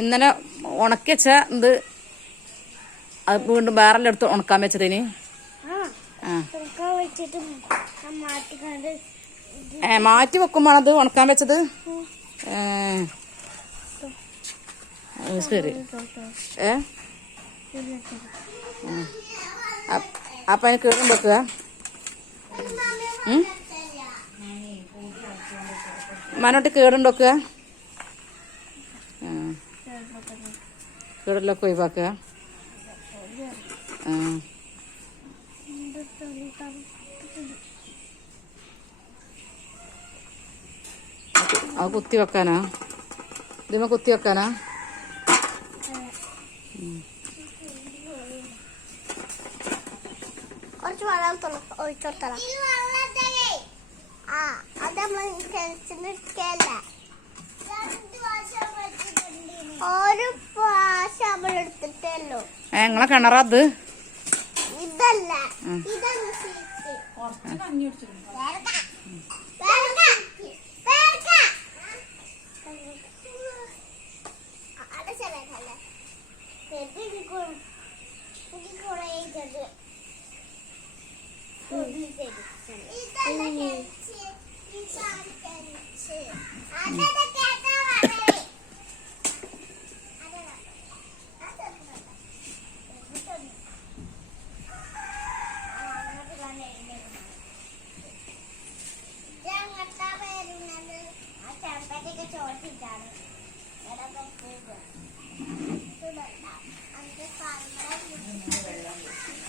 ഇന്നലെ ഉണക്കി വെച്ച ഇത് അത് വീണ്ടും വേറെ എടുത്ത് ഉണക്കാൻ വെച്ചതിന് മാറ്റി വെക്കുമ്പോഴാണ് അത് ഉണക്കാൻ വെച്ചത്. ശരി. അപ്പൊ അതിന് കീറും വെക്കുക. മനോട്ട് കേടുണ്ടോക്കുക. കേടലൊക്കെ ഒഴിവാക്കുക. അത് കുത്തി വെക്കാനാ? ഇതിമ കുത്തി വെക്കാനാ? കുറച്ച് വെള്ളം ഒഴിച്ചോട്ടണം. ഒരു പ്രാവശ്യം നമ്മൾ എടുത്തിട്ടല്ലോ. ഞങ്ങളെ കിണറത് ഇതല്ല.